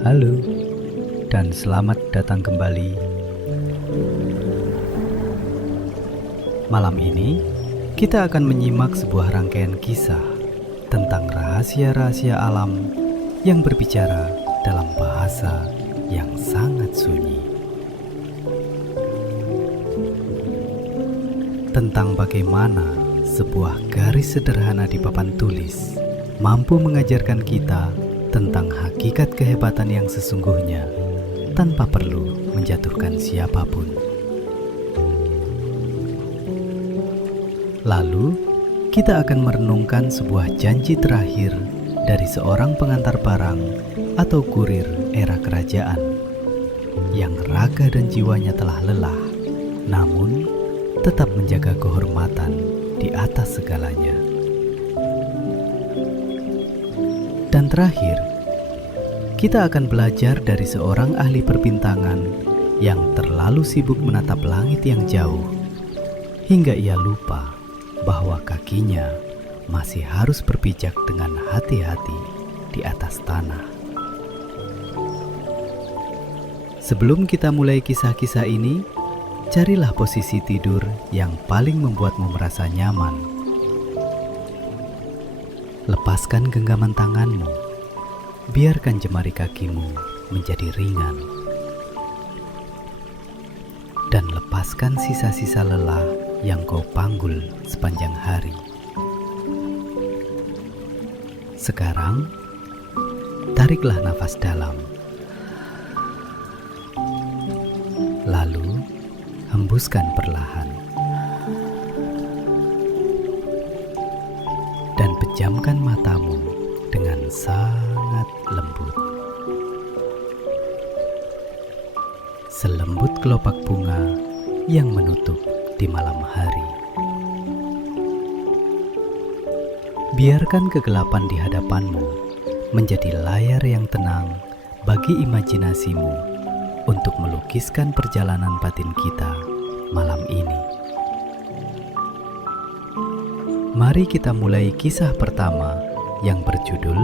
Halo, dan selamat datang kembali. Malam ini, kita akan menyimak sebuah rangkaian kisah tentang rahasia-rahasia alam yang berbicara dalam bahasa yang sangat sunyi. Tentang bagaimana sebuah garis sederhana di papan tulis mampu mengajarkan kita tentang hakikat kehebatan yang sesungguhnya tanpa perlu menjatuhkan siapapun. Lalu, kita akan merenungkan sebuah janji terakhir dari seorang pengantar barang atau kurir era kerajaan yang raga dan jiwanya telah lelah, namun tetap menjaga kehormatan di atas segalanya. Dan terakhir, kita akan belajar dari seorang ahli perbintangan yang terlalu sibuk menatap langit yang jauh, hingga ia lupa bahwa kakinya masih harus berpijak dengan hati-hati di atas tanah. Sebelum kita mulai kisah-kisah ini, carilah posisi tidur yang paling membuatmu merasa nyaman. Lepaskan genggaman tanganmu, biarkan jemari kakimu menjadi ringan, dan lepaskan sisa-sisa lelah yang kau panggul sepanjang hari. Sekarang, tariklah nafas dalam, lalu hembuskan perlahan. Dan pejamkan matamu dengan sangat lembut. Selembut kelopak bunga yang menutup di malam hari. Biarkan kegelapan di hadapanmu menjadi layar yang tenang bagi imajinasimu untuk melukiskan perjalanan batin kita malam ini. Mari kita mulai kisah pertama yang berjudul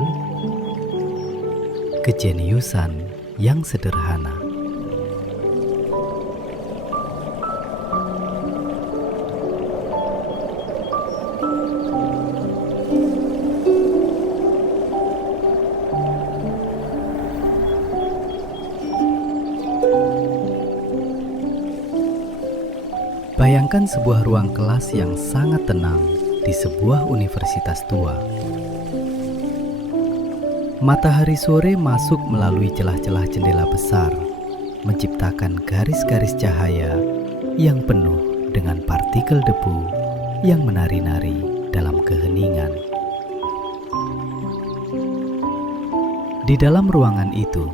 Kejeniusan yang Sederhana. Bayangkan sebuah ruang kelas yang sangat tenang di sebuah universitas tua. Matahari sore masuk melalui celah-celah jendela besar, menciptakan garis-garis cahaya yang penuh dengan partikel debu yang menari-nari dalam keheningan. Di dalam ruangan itu,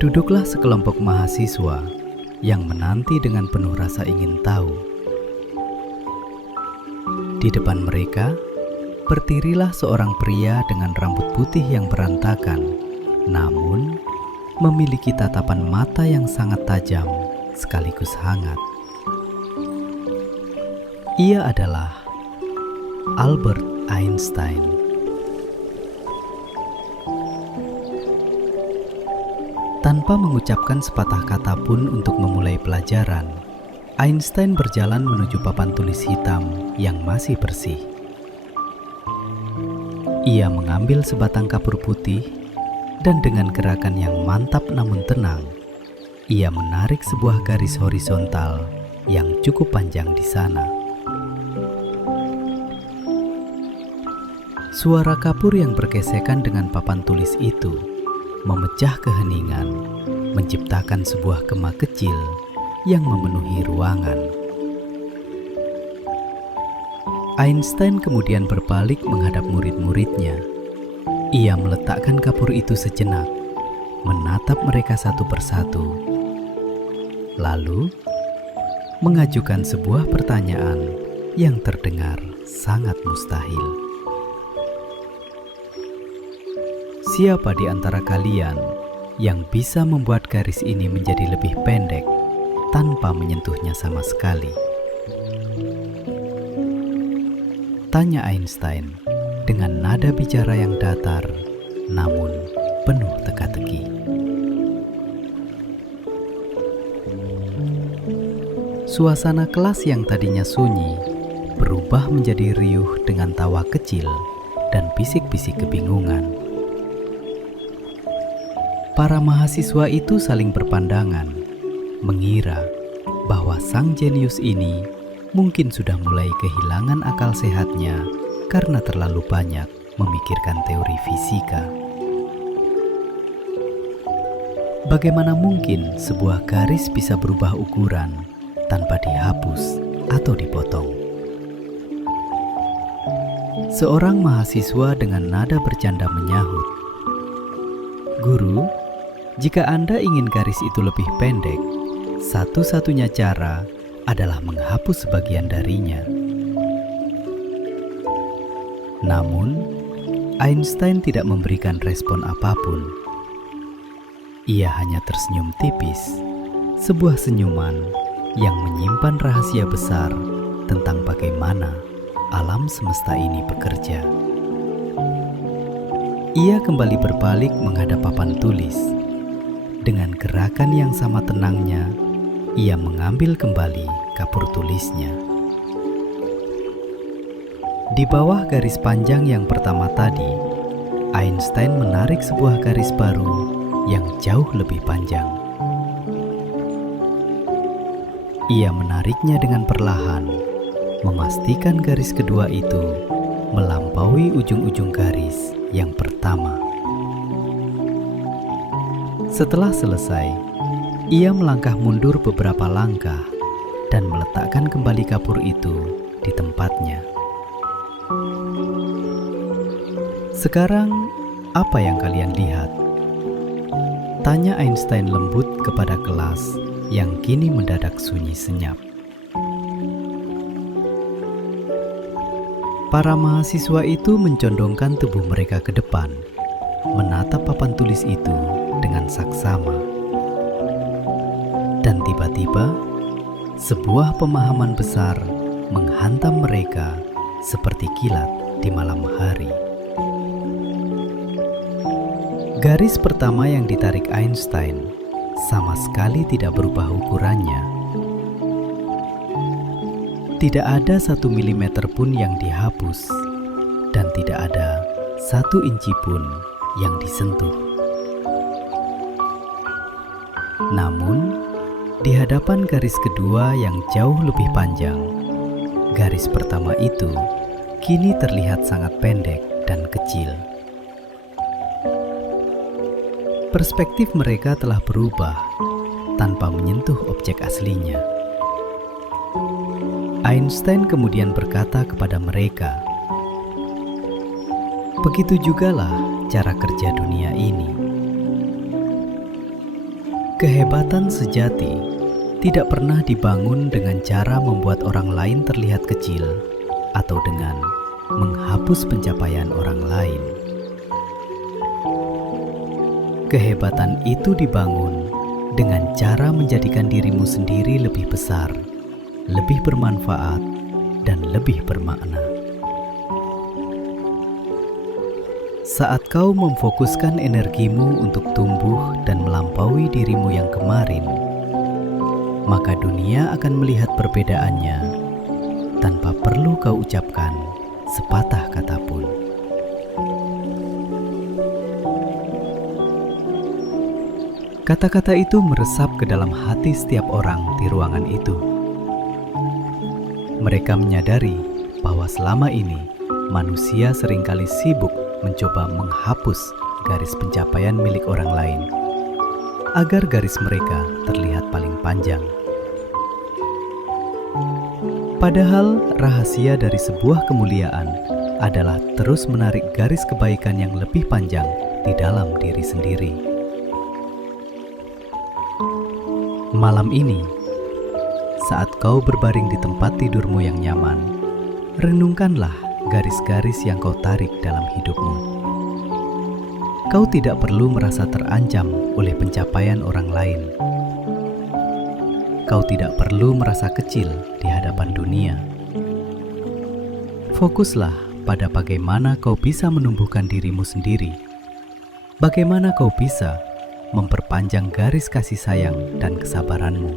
duduklah sekelompok mahasiswa yang menanti dengan penuh rasa ingin tahu. Di depan mereka, berdirilah seorang pria dengan rambut putih yang berantakan, namun memiliki tatapan mata yang sangat tajam sekaligus hangat. Ia adalah Albert Einstein. Tanpa mengucapkan sepatah kata pun untuk memulai pelajaran, Einstein berjalan menuju papan tulis hitam yang masih bersih. Ia mengambil sebatang kapur putih dan dengan gerakan yang mantap namun tenang, ia menarik sebuah garis horizontal yang cukup panjang di sana. Suara kapur yang bergesekan dengan papan tulis itu memecah keheningan, menciptakan sebuah gema kecil yang memenuhi ruangan. Einstein kemudian berbalik menghadap murid-muridnya. Ia meletakkan kapur itu sejenak, menatap mereka satu persatu, lalu mengajukan sebuah pertanyaan yang terdengar sangat mustahil. Siapa di antara kalian yang bisa membuat garis ini menjadi lebih pendek tanpa menyentuhnya sama sekali? Tanya Einstein dengan nada bicara yang datar namun penuh teka-teki. Suasana kelas yang tadinya sunyi berubah menjadi riuh dengan tawa kecil dan bisik-bisik kebingungan. Para mahasiswa itu saling berpandangan, mengira bahwa sang jenius ini mungkin sudah mulai kehilangan akal sehatnya karena terlalu banyak memikirkan teori fisika. Bagaimana mungkin sebuah garis bisa berubah ukuran tanpa dihapus atau dipotong? Seorang mahasiswa dengan nada bercanda menyahut, "Guru, jika Anda ingin garis itu lebih pendek, satu-satunya cara adalah menghapus sebagian darinya." Namun, Einstein tidak memberikan respon apapun. Ia hanya tersenyum tipis, sebuah senyuman yang menyimpan rahasia besar tentang bagaimana alam semesta ini bekerja. Ia kembali berbalik menghadap papan tulis. Dengan gerakan yang sama tenangnya, ia mengambil kembali kapur tulisnya. Di bawah garis panjang yang pertama tadi, Einstein menarik sebuah garis baru yang jauh lebih panjang. Ia menariknya dengan perlahan, memastikan garis kedua itu melampaui ujung-ujung garis yang pertama. Setelah selesai, ia melangkah mundur beberapa langkah dan meletakkan kembali kapur itu di tempatnya. "Sekarang, apa yang kalian lihat?" tanya Einstein lembut kepada kelas yang kini mendadak sunyi senyap. Para mahasiswa itu mencondongkan tubuh mereka ke depan, menatap papan tulis itu dengan saksama. Dan tiba-tiba, sebuah pemahaman besar menghantam mereka seperti kilat di malam hari. Garis pertama yang ditarik Einstein sama sekali tidak berubah ukurannya. Tidak ada 1 milimeter pun yang dihapus, dan tidak ada 1 inci pun yang disentuh. Namun, di hadapan garis kedua yang jauh lebih panjang, garis pertama itu kini terlihat sangat pendek dan kecil. Perspektif mereka telah berubah tanpa menyentuh objek aslinya. Einstein kemudian berkata kepada mereka, "Begitu jugalah cara kerja dunia ini. Kehebatan sejati tidak pernah dibangun dengan cara membuat orang lain terlihat kecil atau dengan menghapus pencapaian orang lain. Kehebatan itu dibangun dengan cara menjadikan dirimu sendiri lebih besar, lebih bermanfaat, dan lebih bermakna. Saat kau memfokuskan energimu untuk tumbuh dan melampaui dirimu yang kemarin, maka dunia akan melihat perbedaannya tanpa perlu kau ucapkan sepatah kata pun." Kata-kata itu meresap ke dalam hati setiap orang di ruangan itu. Mereka menyadari bahwa selama ini manusia seringkali sibuk mencoba menghapus garis pencapaian milik orang lain agar garis mereka terlihat paling panjang. Padahal rahasia dari sebuah kemuliaan adalah terus menarik garis kebaikan yang lebih panjang di dalam diri sendiri. Malam ini, saat kau berbaring di tempat tidurmu yang nyaman, renungkanlah garis-garis yang kau tarik dalam hidupmu. Kau tidak perlu merasa terancam oleh pencapaian orang lain. Kau tidak perlu merasa kecil di hadapan dunia. Fokuslah pada bagaimana kau bisa menumbuhkan dirimu sendiri. Bagaimana kau bisa memperpanjang garis kasih sayang dan kesabaranmu.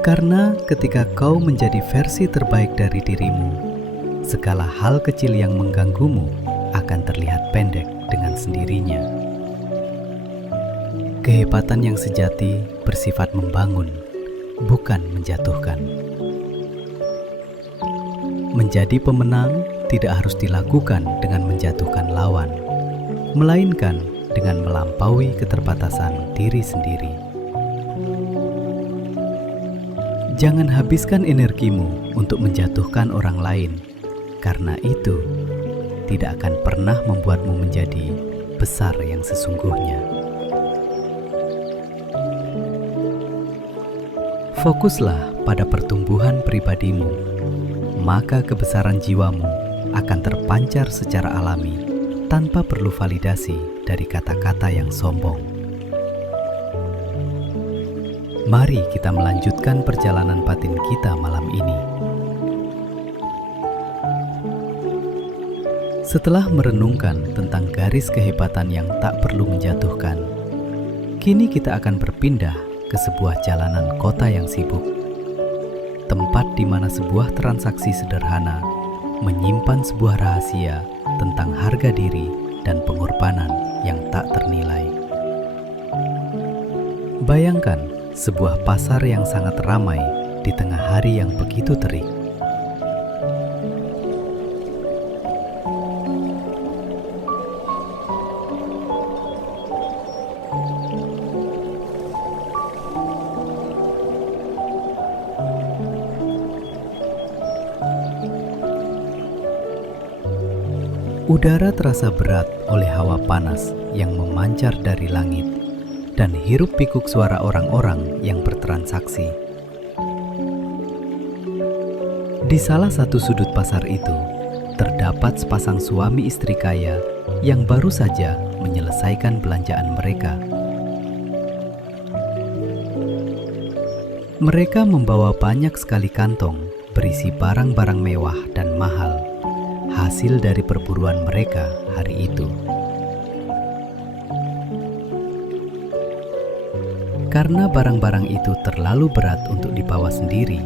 Karena ketika kau menjadi versi terbaik dari dirimu, segala hal kecil yang mengganggumu akan terlihat pendek dengan sendirinya. Kehebatan yang sejati bersifat membangun, bukan menjatuhkan. Menjadi pemenang tidak harus dilakukan dengan menjatuhkan lawan, melainkan dengan melampaui keterbatasan diri sendiri. Jangan habiskan energimu untuk menjatuhkan orang lain, karena itu tidak akan pernah membuatmu menjadi besar yang sesungguhnya. Fokuslah pada pertumbuhan pribadimu, maka kebesaran jiwamu akan terpancar secara alami tanpa perlu validasi dari kata-kata yang sombong. Mari kita melanjutkan perjalanan batin kita malam ini. Setelah merenungkan tentang garis kehebatan yang tak perlu menjatuhkan, kini kita akan berpindah ke sebuah jalanan kota yang sibuk. Tempat di mana sebuah transaksi sederhana menyimpan sebuah rahasia tentang harga diri dan pengorbanan yang tak ternilai. Bayangkan sebuah pasar yang sangat ramai di tengah hari yang begitu terik. Udara terasa berat oleh hawa panas yang memancar dari langit dan hiruk-pikuk suara orang-orang yang bertransaksi. Di salah satu sudut pasar itu, terdapat sepasang suami istri kaya yang baru saja menyelesaikan belanjaan mereka. Mereka membawa banyak sekali kantong berisi barang-barang mewah dan mahal, hasil dari perburuan mereka hari itu. Karena barang-barang itu terlalu berat untuk dibawa sendiri,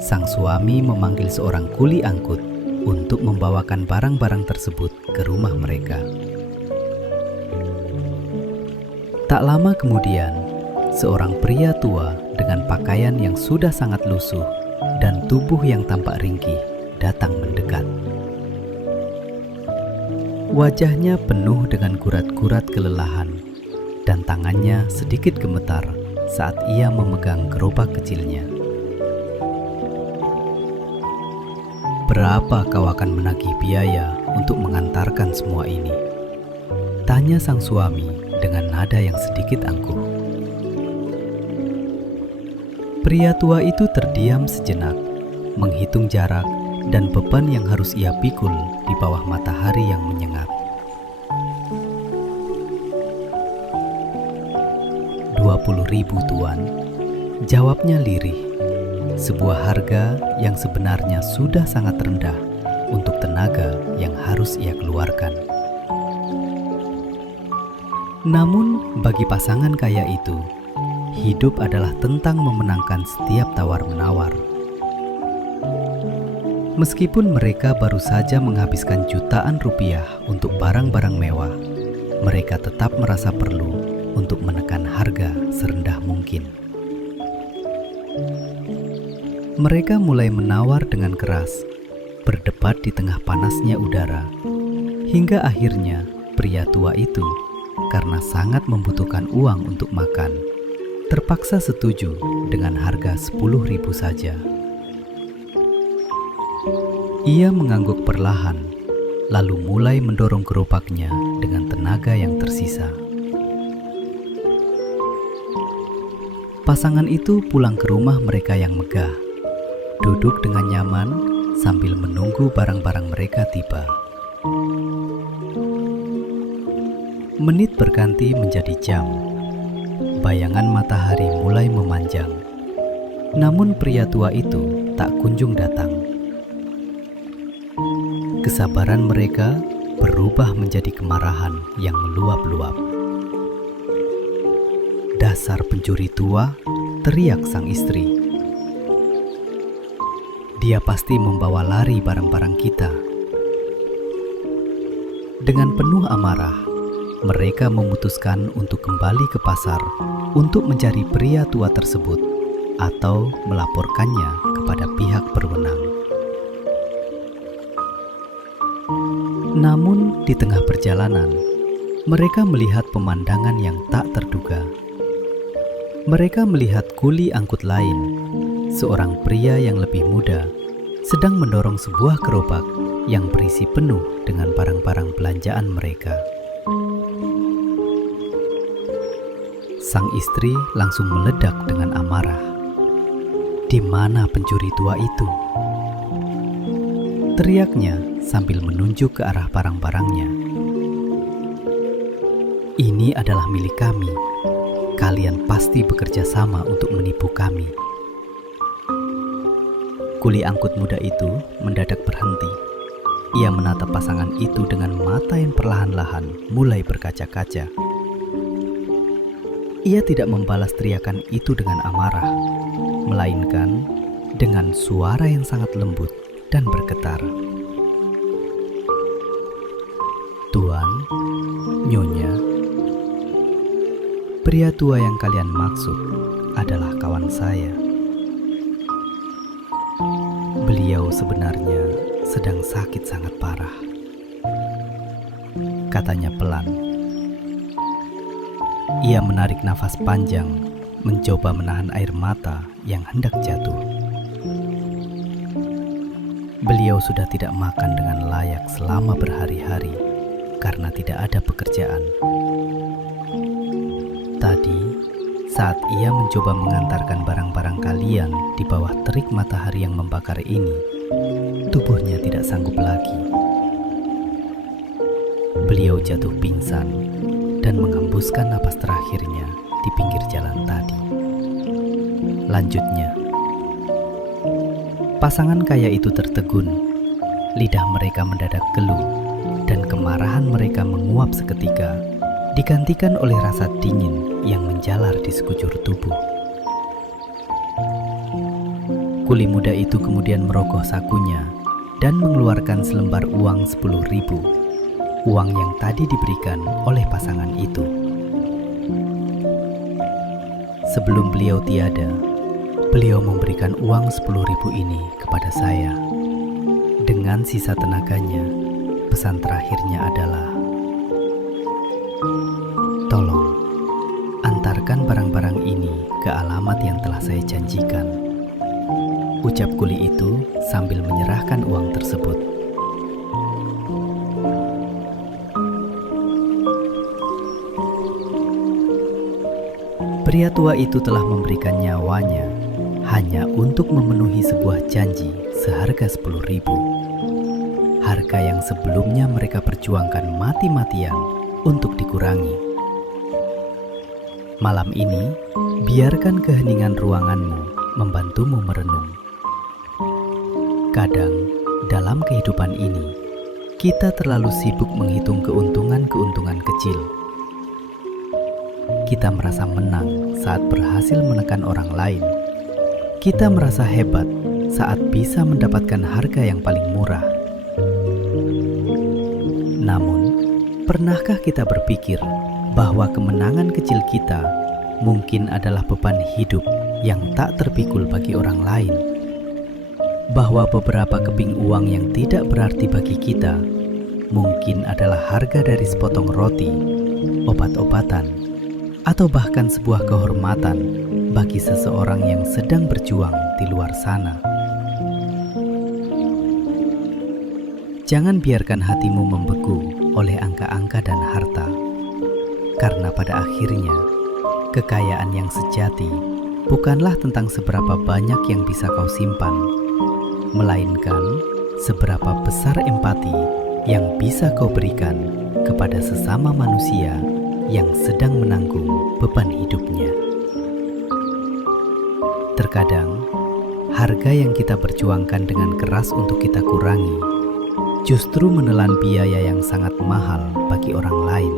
sang suami memanggil seorang kuli angkut untuk membawakan barang-barang tersebut ke rumah mereka. Tak lama kemudian, seorang pria tua dengan pakaian yang sudah sangat lusuh dan tubuh yang tampak ringkih datang mendekat. Wajahnya penuh dengan gurat-gurat kelelahan dan tangannya sedikit gemetar saat ia memegang gerobak kecilnya. "Berapa kau akan menagih biaya untuk mengantarkan semua ini?" tanya sang suami dengan nada yang sedikit angkuh. Pria tua itu terdiam sejenak, menghitung jarak dan beban yang harus ia pikul di bawah matahari yang menyengat. 20.000 tuan, jawabnya lirih. Sebuah harga yang sebenarnya sudah sangat rendah untuk tenaga yang harus ia keluarkan. Namun bagi pasangan kaya itu, hidup adalah tentang memenangkan setiap tawar-menawar. Meskipun mereka baru saja menghabiskan jutaan rupiah untuk barang-barang mewah, mereka tetap merasa perlu untuk menekan harga serendah mungkin. Mereka mulai menawar dengan keras, berdebat di tengah panasnya udara, hingga akhirnya pria tua itu, karena sangat membutuhkan uang untuk makan, terpaksa setuju dengan harga 10.000 saja. Ia mengangguk perlahan, lalu mulai mendorong gerobaknya dengan tenaga yang tersisa. Pasangan itu pulang ke rumah mereka yang megah, duduk dengan nyaman sambil menunggu barang-barang mereka tiba. Menit berganti menjadi jam. Bayangan matahari mulai memanjang. Namun pria tua itu tak kunjung datang. Kesabaran mereka berubah menjadi kemarahan yang meluap-luap. "Dasar pencuri tua," teriak sang istri. "Dia pasti membawa lari barang-barang kita." Dengan penuh amarah, mereka memutuskan untuk kembali ke pasar untuk mencari pria tua tersebut atau melaporkannya kepada pihak berwenang. Namun di tengah perjalanan, mereka melihat pemandangan yang tak terduga. Mereka melihat kuli angkut lain, seorang pria yang lebih muda, sedang mendorong sebuah gerobak yang berisi penuh dengan barang-barang belanjaan mereka. Sang istri langsung meledak dengan amarah. "Di mana pencuri tua itu?" teriaknya sambil menunjuk ke arah barang-barangnya. "Ini adalah milik kami. Kalian pasti bekerja sama untuk menipu kami." Kuli angkut muda itu mendadak berhenti. Ia menatap pasangan itu dengan mata yang perlahan-lahan mulai berkaca-kaca. Ia tidak membalas teriakan itu dengan amarah, melainkan dengan suara yang sangat lembut dan bergetar. "Tuan, Nyonya, pria tua yang kalian maksud adalah kawan saya. Beliau sebenarnya sedang sakit sangat parah," katanya pelan. Ia menarik nafas panjang, mencoba menahan air mata yang hendak jatuh. Beliau sudah tidak makan dengan layak selama berhari-hari karena tidak ada pekerjaan. Tadi, saat ia mencoba mengantarkan barang-barang kalian di bawah terik matahari yang membakar ini, tubuhnya tidak sanggup lagi. Beliau jatuh pingsan dan menghembuskan napas terakhirnya di pinggir jalan tadi. Lanjutnya, pasangan kaya itu tertegun. Lidah mereka mendadak keluh dan kemarahan mereka menguap seketika, digantikan oleh rasa dingin yang menjalar di sekujur tubuh. Kuli muda itu kemudian merogoh sakunya dan mengeluarkan selembar uang 10.000, uang yang tadi diberikan oleh pasangan itu. Sebelum beliau tiada, beliau memberikan uang 10.000 ini kepada saya. Dengan sisa tenaganya, pesan terakhirnya adalah, "Tolong, antarkan barang-barang ini ke alamat yang telah saya janjikan," ucap kuli itu sambil menyerahkan uang tersebut. Pria tua itu telah memberikan nyawanya hanya untuk memenuhi sebuah janji seharga 10.000. Harga yang sebelumnya mereka perjuangkan mati-matian untuk dikurangi. Malam ini, biarkan keheningan ruanganmu membantumu merenung. Kadang, dalam kehidupan ini, kita terlalu sibuk menghitung keuntungan-keuntungan kecil. Kita merasa menang saat berhasil menekan orang lain. Kita merasa hebat saat bisa mendapatkan harga yang paling murah. Namun, pernahkah kita berpikir bahwa kemenangan kecil kita mungkin adalah beban hidup yang tak terpikul bagi orang lain? Bahwa beberapa keping uang yang tidak berarti bagi kita mungkin adalah harga dari sepotong roti, obat-obatan, atau bahkan sebuah kehormatan bagi seseorang yang sedang berjuang di luar sana. Jangan biarkan hatimu membeku oleh angka-angka dan harta, karena pada akhirnya kekayaan yang sejati bukanlah tentang seberapa banyak yang bisa kau simpan, melainkan seberapa besar empati yang bisa kau berikan kepada sesama manusia yang sedang menanggung beban hidupnya. Terkadang, harga yang kita perjuangkan dengan keras untuk kita kurangi justru menelan biaya yang sangat mahal bagi orang lain,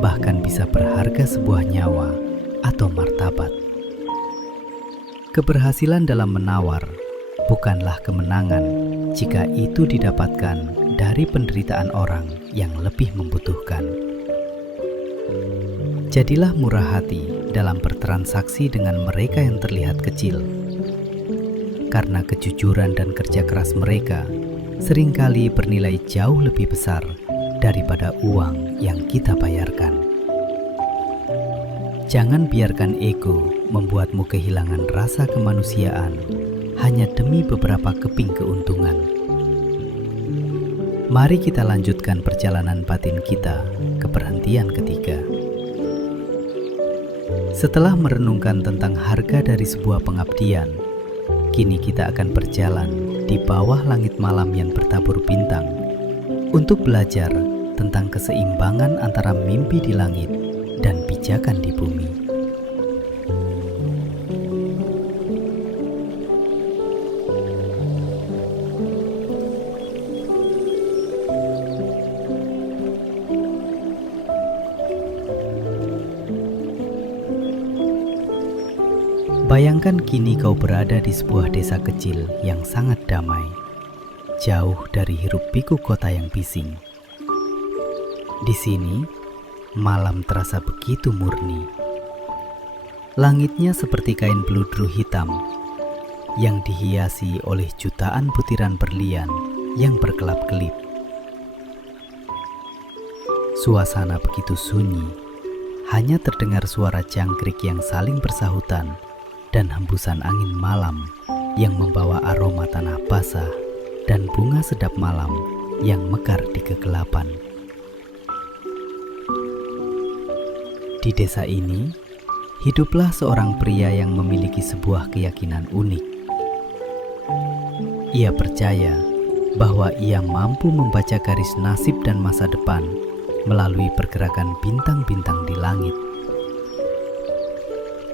bahkan bisa berharga sebuah nyawa atau martabat. Keberhasilan dalam menawar bukanlah kemenangan jika itu didapatkan dari penderitaan orang yang lebih membutuhkan. Jadilah murah hati dalam bertransaksi dengan mereka yang terlihat kecil, karena kejujuran dan kerja keras mereka seringkali bernilai jauh lebih besar daripada uang yang kita bayarkan. Jangan biarkan ego membuatmu kehilangan rasa kemanusiaan hanya demi beberapa keping keuntungan. Mari kita lanjutkan perjalanan batin kita ke perhentian ketiga. Setelah merenungkan tentang harga dari sebuah pengabdian, kini kita akan berjalan di bawah langit malam yang bertabur bintang untuk belajar tentang keseimbangan antara mimpi di langit dan pijakan di bumi. Bayangkan kini kau berada di sebuah desa kecil yang sangat damai, jauh dari hiruk-pikuk kota yang bising. Di sini, malam terasa begitu murni. Langitnya seperti kain beludru hitam yang dihiasi oleh jutaan butiran berlian yang berkelap-kelip. Suasana begitu sunyi, hanya terdengar suara jangkrik yang saling bersahutan dan hembusan angin malam yang membawa aroma tanah basah dan bunga sedap malam yang mekar di kegelapan. Di desa ini, hiduplah seorang pria yang memiliki sebuah keyakinan unik. Ia percaya bahwa ia mampu membaca garis nasib dan masa depan melalui pergerakan bintang-bintang di langit.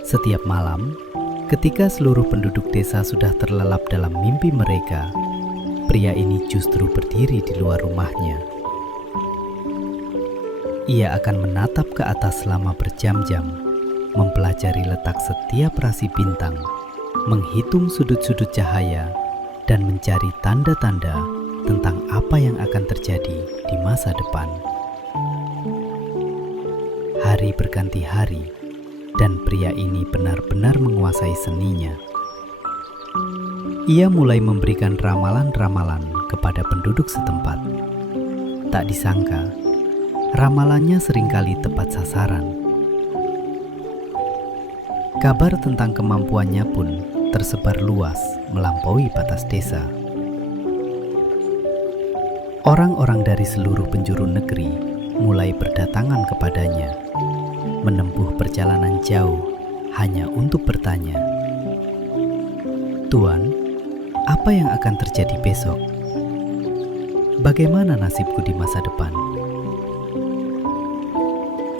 Setiap malam, ketika seluruh penduduk desa sudah terlelap dalam mimpi mereka, pria ini justru berdiri di luar rumahnya. Ia akan menatap ke atas selama berjam-jam, mempelajari letak setiap rasi bintang, menghitung sudut-sudut cahaya, dan mencari tanda-tanda tentang apa yang akan terjadi di masa depan. Hari berganti hari, dan pria ini benar-benar menguasai seninya. Ia mulai memberikan ramalan-ramalan kepada penduduk setempat. Tak disangka, ramalannya seringkali tepat sasaran. Kabar tentang kemampuannya pun tersebar luas melampaui batas desa. Orang-orang dari seluruh penjuru negeri mulai berdatangan kepadanya, menempuh perjalanan jauh hanya untuk bertanya, "Tuan, apa yang akan terjadi besok? Bagaimana nasibku di masa depan?"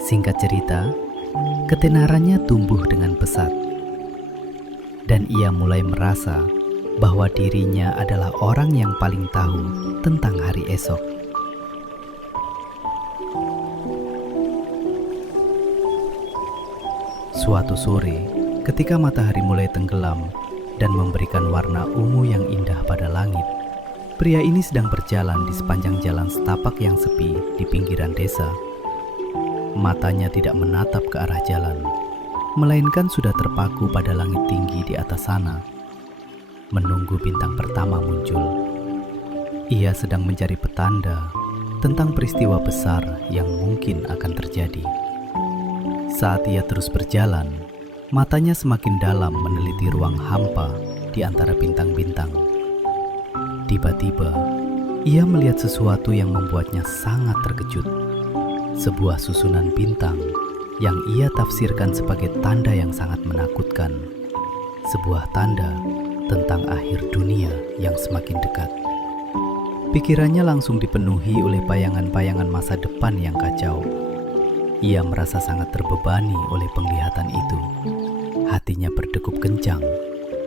Singkat cerita, ketenarannya tumbuh dengan pesat, dan ia mulai merasa bahwa dirinya adalah orang yang paling tahu tentang hari esok. Suatu sore, ketika matahari mulai tenggelam dan memberikan warna ungu yang indah pada langit, pria ini sedang berjalan di sepanjang jalan setapak yang sepi di pinggiran desa. Matanya tidak menatap ke arah jalan, melainkan sudah terpaku pada langit tinggi di atas sana, menunggu bintang pertama muncul. Ia sedang mencari petanda tentang peristiwa besar yang mungkin akan terjadi. Saat ia terus berjalan, matanya semakin dalam meneliti ruang hampa di antara bintang-bintang. Tiba-tiba, ia melihat sesuatu yang membuatnya sangat terkejut. Sebuah susunan bintang yang ia tafsirkan sebagai tanda yang sangat menakutkan. Sebuah tanda tentang akhir dunia yang semakin dekat. Pikirannya langsung dipenuhi oleh bayangan-bayangan masa depan yang kacau. Ia merasa sangat terbebani oleh penglihatan itu. Hatinya berdegup kencang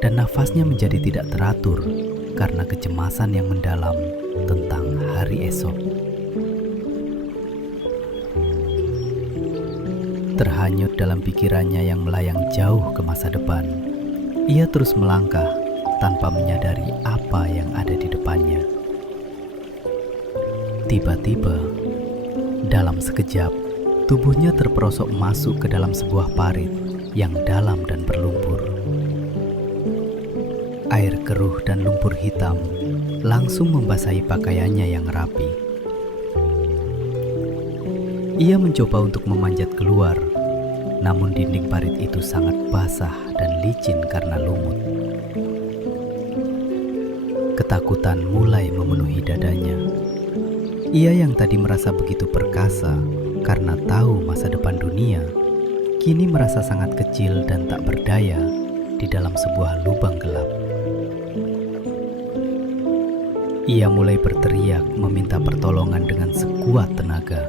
dan nafasnya menjadi tidak teratur karena kecemasan yang mendalam tentang hari esok. Terhanyut dalam pikirannya yang melayang jauh ke masa depan, ia terus melangkah tanpa menyadari apa yang ada di depannya. Tiba-tiba, dalam sekejap, tubuhnya terperosok masuk ke dalam sebuah parit yang dalam dan berlumpur. Air keruh dan lumpur hitam langsung membasahi pakaiannya yang rapi. Ia mencoba untuk memanjat keluar, namun dinding parit itu sangat basah dan licin karena lumut. Ketakutan mulai memenuhi dadanya. Ia yang tadi merasa begitu perkasa karena tahu masa depan dunia, kini merasa sangat kecil dan tak berdaya di dalam sebuah lubang gelap. Ia mulai berteriak meminta pertolongan dengan sekuat tenaga.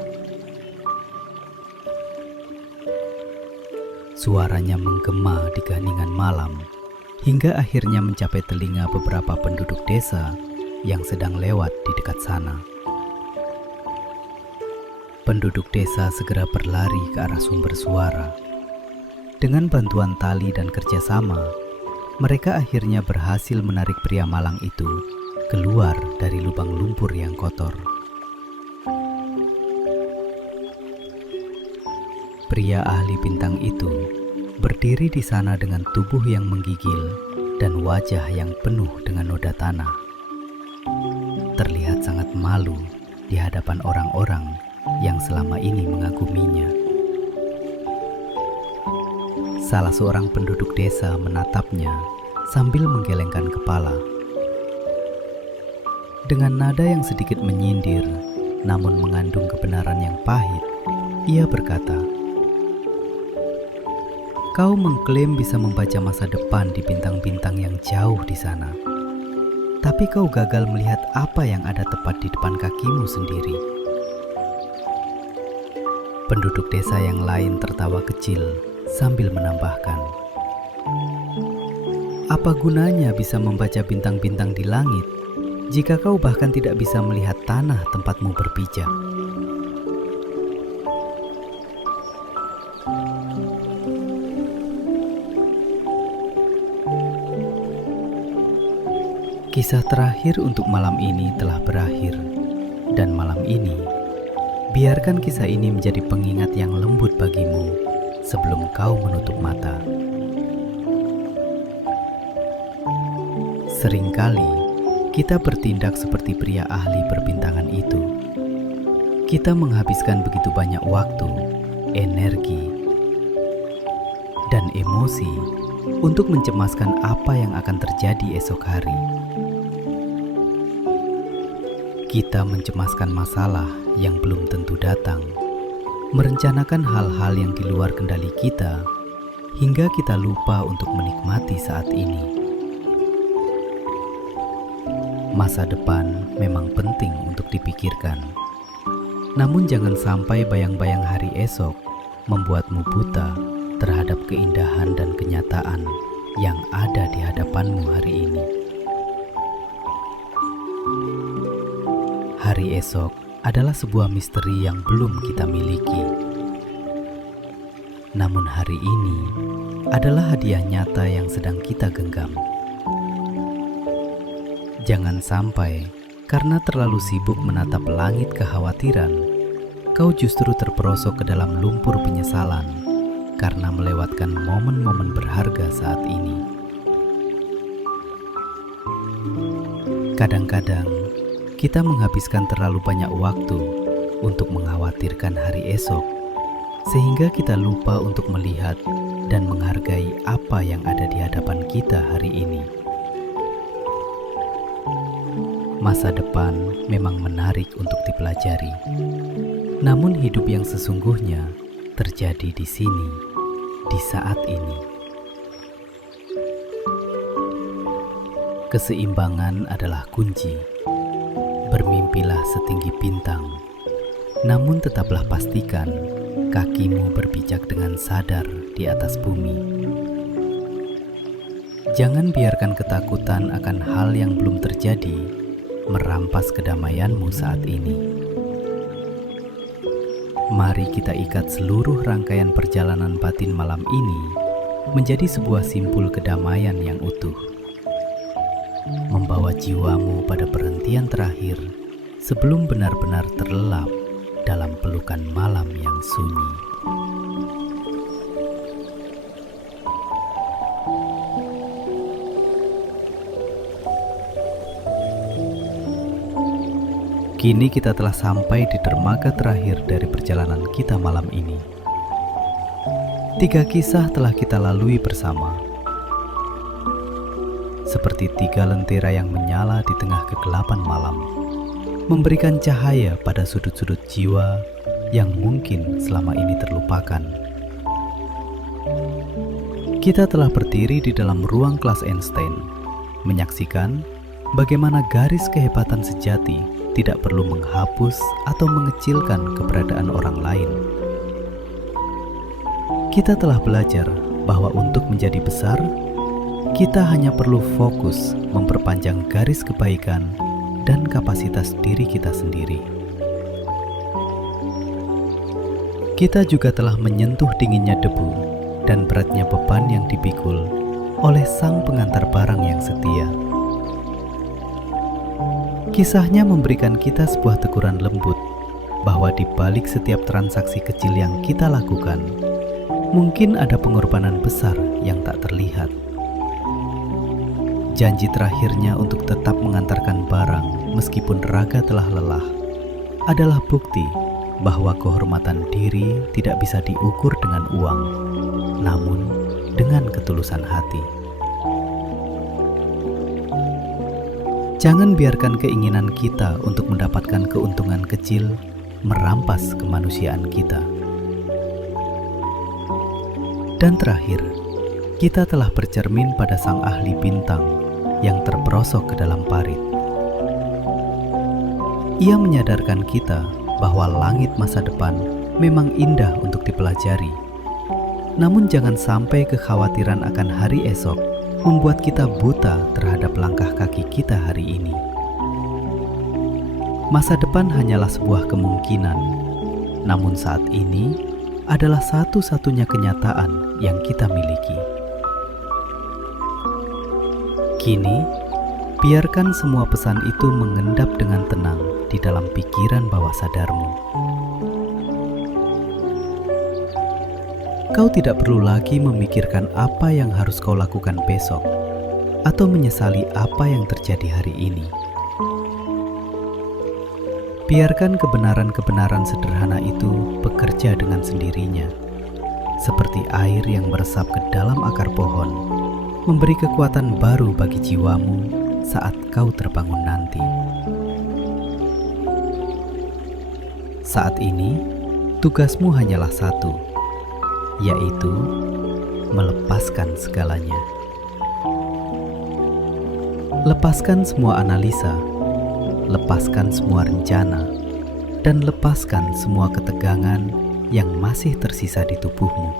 Suaranya menggema di keheningan malam, hingga akhirnya mencapai telinga beberapa penduduk desa yang sedang lewat di dekat sana. Penduduk desa segera berlari ke arah sumber suara. Dengan bantuan tali dan kerjasama, mereka akhirnya berhasil menarik pria malang itu keluar dari lubang lumpur yang kotor. Pria ahli bintang itu berdiri di sana dengan tubuh yang menggigil dan wajah yang penuh dengan noda tanah. Terlihat sangat malu di hadapan orang-orang yang selama ini mengaguminya. Salah seorang penduduk desa menatapnya sambil menggelengkan kepala. Dengan nada yang sedikit menyindir, namun mengandung kebenaran yang pahit, ia berkata, "Kau mengklaim bisa membaca masa depan di bintang-bintang yang jauh di sana. Tapi kau gagal melihat apa yang ada tepat di depan kakimu sendiri." Penduduk desa yang lain tertawa kecil sambil menambahkan, "Apa gunanya bisa membaca bintang-bintang di langit jika kau bahkan tidak bisa melihat tanah tempatmu berpijak?" Kisah terakhir untuk malam ini telah berakhir, dan malam ini, biarkan kisah ini menjadi pengingat yang lembut bagimu sebelum kau menutup mata. Seringkali, kita bertindak seperti pria ahli perbintangan itu. Kita menghabiskan begitu banyak waktu, energi, dan emosi untuk mencemaskan apa yang akan terjadi esok hari. Kita mencemaskan masalah yang belum tentu datang, merencanakan hal-hal yang di luar kendali kita, hingga kita lupa untuk menikmati saat ini. Masa depan memang penting untuk dipikirkan, namun jangan sampai bayang-bayang hari esok membuatmu buta terhadap keindahan dan kenyataan yang ada di hadapanmu hari ini. Hari esok adalah sebuah misteri yang belum kita miliki. Namun hari ini adalah hadiah nyata yang sedang kita genggam. Jangan sampai karena terlalu sibuk menatap langit kekhawatiran, kau justru terperosok ke dalam lumpur penyesalan karena melewatkan momen-momen berharga saat ini. Kadang-kadang kita menghabiskan terlalu banyak waktu untuk mengkhawatirkan hari esok, sehingga kita lupa untuk melihat dan menghargai apa yang ada di hadapan kita hari ini. Masa depan memang menarik untuk dipelajari, namun hidup yang sesungguhnya terjadi di sini, di saat ini. Keseimbangan adalah kunci. Bermimpilah setinggi bintang, namun tetaplah pastikan kakimu berpijak dengan sadar di atas bumi. Jangan biarkan ketakutan akan hal yang belum terjadi merampas kedamaianmu saat ini. Mari kita ikat seluruh rangkaian perjalanan batin malam ini menjadi sebuah simpul kedamaian yang utuh, membawa jiwamu pada perhentian terakhir sebelum benar-benar terlelap dalam pelukan malam yang sunyi. Kini kita telah sampai di dermaga terakhir dari perjalanan kita malam ini. 3 kisah telah kita lalui bersama. Seperti 3 lentera yang menyala di tengah kegelapan malam, memberikan cahaya pada sudut-sudut jiwa yang mungkin selama ini terlupakan. Kita telah berdiri di dalam ruang kelas Einstein, menyaksikan bagaimana garis kehebatan sejati tidak perlu menghapus atau mengecilkan keberadaan orang lain. Kita telah belajar bahwa untuk menjadi besar, kita hanya perlu fokus memperpanjang garis kebaikan dan kapasitas diri kita sendiri. Kita juga telah menyentuh dinginnya debu dan beratnya beban yang dipikul oleh sang pengantar barang yang setia. Kisahnya memberikan kita sebuah teguran lembut bahwa di balik setiap transaksi kecil yang kita lakukan, mungkin ada pengorbanan besar yang tak terlihat. Janji terakhirnya untuk tetap mengantarkan barang meskipun raga telah lelah adalah bukti bahwa kehormatan diri tidak bisa diukur dengan uang, namun dengan ketulusan hati. Jangan biarkan keinginan kita untuk mendapatkan keuntungan kecil merampas kemanusiaan kita. Dan terakhir, kita telah bercermin pada sang ahli bintang yang terperosok ke dalam parit. Ia menyadarkan kita bahwa langit masa depan memang indah untuk dipelajari. Namun jangan sampai kekhawatiran akan hari esok membuat kita buta terhadap langkah kaki kita hari ini. Masa depan hanyalah sebuah kemungkinan, namun saat ini adalah satu-satunya kenyataan yang kita miliki. Kini, biarkan semua pesan itu mengendap dengan tenang di dalam pikiran bawah sadarmu. Kau tidak perlu lagi memikirkan apa yang harus kau lakukan besok atau menyesali apa yang terjadi hari ini. Biarkan kebenaran-kebenaran sederhana itu bekerja dengan sendirinya, seperti air yang meresap ke dalam akar pohon, memberi kekuatan baru bagi jiwamu saat kau terbangun nanti. Saat ini, tugasmu hanyalah satu, yaitu melepaskan segalanya. Lepaskan semua analisa, lepaskan semua rencana, dan lepaskan semua ketegangan yang masih tersisa di tubuhmu.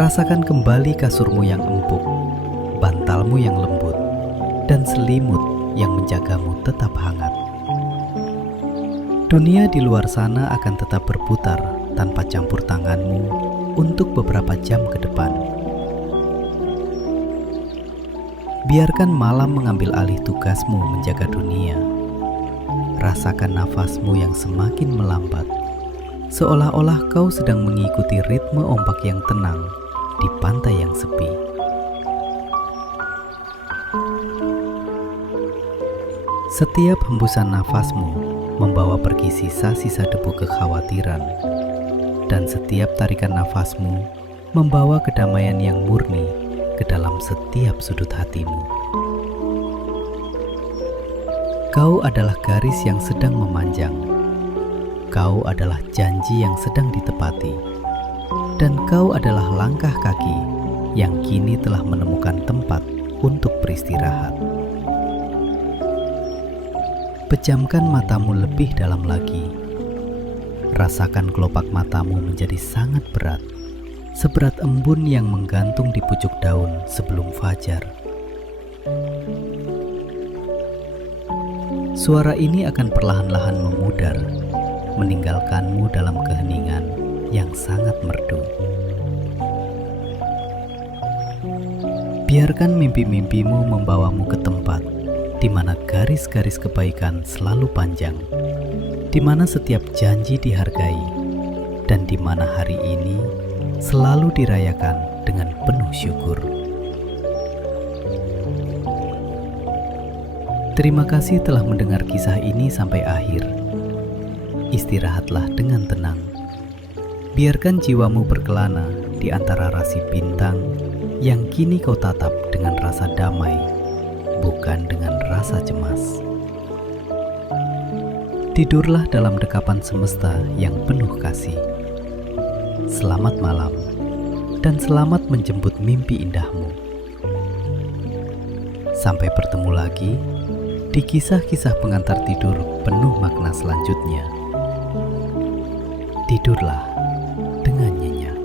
Rasakan kembali kasurmu yang empuk, bantalmu yang lembut, dan selimut yang menjagamu tetap hangat. Dunia di luar sana akan tetap berputar tanpa campur tanganmu untuk beberapa jam ke depan. Biarkan malam mengambil alih tugasmu menjaga dunia. Rasakan nafasmu yang semakin melambat, seolah-olah kau sedang mengikuti ritme ombak yang tenang di pantai yang sepi. Setiap hembusan nafasmu membawa pergi sisa-sisa debu kekhawatiran, dan setiap tarikan nafasmu membawa kedamaian yang murni ke dalam setiap sudut hatimu. Kau adalah garis yang sedang memanjang. Kau adalah janji yang sedang ditepati. Dan kau adalah langkah kaki yang kini telah menemukan tempat untuk beristirahat. Pejamkan matamu lebih dalam lagi. Rasakan kelopak matamu menjadi sangat berat, seberat embun yang menggantung di pucuk daun sebelum fajar. Suara ini akan perlahan-lahan memudar, meninggalkanmu dalam keheningan yang sangat merdu. Biarkan mimpi-mimpimu membawamu ke tempat di mana garis-garis kebaikan selalu panjang, di mana setiap janji dihargai, dan di mana hari ini selalu dirayakan dengan penuh syukur. Terima kasih telah mendengar kisah ini sampai akhir. Istirahatlah dengan tenang. Biarkan jiwamu berkelana di antara rasi bintang yang kini kau tatap dengan rasa damai, bukan dengan rasa cemas. Tidurlah dalam dekapan semesta yang penuh kasih. Selamat malam, dan selamat menjemput mimpi indahmu. Sampai bertemu lagi di kisah-kisah pengantar tidur penuh makna selanjutnya. Tidurlah dengan nyenyak.